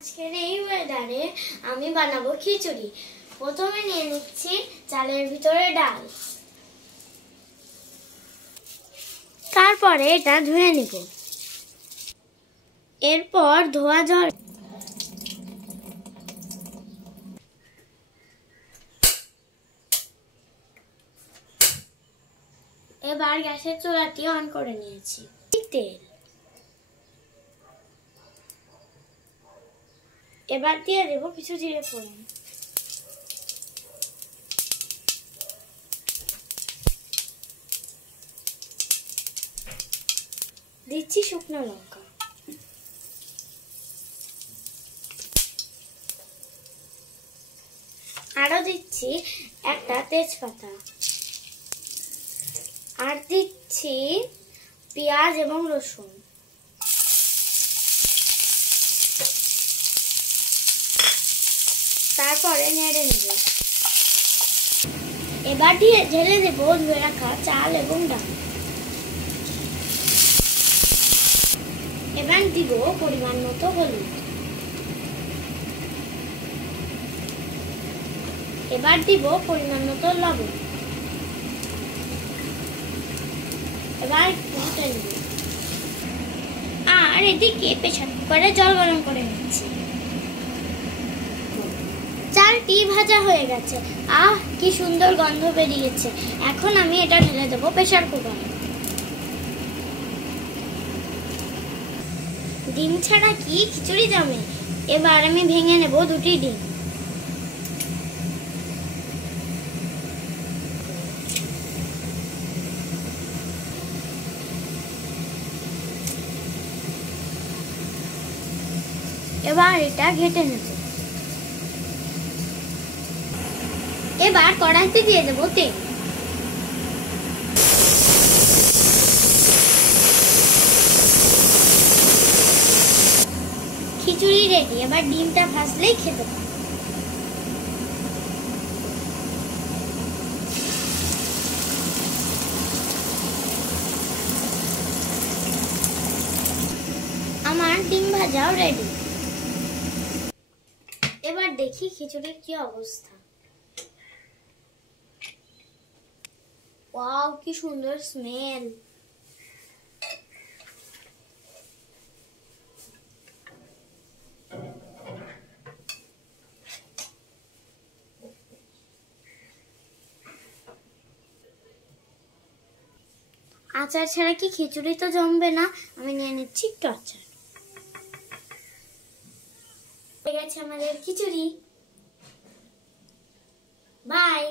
আজকের এই ওয়েদারে আমি বানাবো খিচুড়ি। প্রথমে নিয়ে নিচ্ছি চালের ভিতরে ডাল, তারপরে এটা ধুয়ে নিব। এরপর ধোয়া জল এবার গ্যাসের চুলাটি অন করে নিয়েছি। তেল এবার দিয়ে দেব কিছু জিরে ফোড়ন, দিচ্ছি শুকনো লঙ্কা, আরো দিচ্ছি একটা তেজপাতা, আর দিচ্ছি পেঁয়াজ এবং রসুন। তারপরে নেড়ে নেব। এবার ঢেলে দেব ধুয়ে রাখা চাল এবং ডাল। এবার দিব পরিমাণ মতো হলুদ, এবার দিব পরিমাণ মতো লবণ। এবার ফুটে নেব। আর এদিকে প্রেসার কুকারে জল গরম করে নিচ্ছি। চালটি ভাজা হয়ে গেছে। কি সুন্দর গন্ধ বেরিয়েছে। এখন আমি এটা ঢেলে দেব প্রেসার কুকারে। ডিম ছাড়া কি খিচুড়ি জমে। এবার আমি ভেঙে নেব দুটি ডিম। এবার এটা ঘেটে নেব। এবার কড়াইতে দিয়ে দেব তেল। খিচুড়ি রেডি। এবার ডিমটা ভাজলেই খেতে পারো। আমার ডিম ভাজাও রেডি। এবার দেখি খিচুড়ির কি অবস্থা। ওয়াও, কি সুন্দর স্মেল। আচার ছাড়া কি খিচুড়ি তো জমবে না। আমি নিয়ে নিচ্ছি একটু আচার। হয়ে গেছে আমাদের খিচুড়ি। বাই।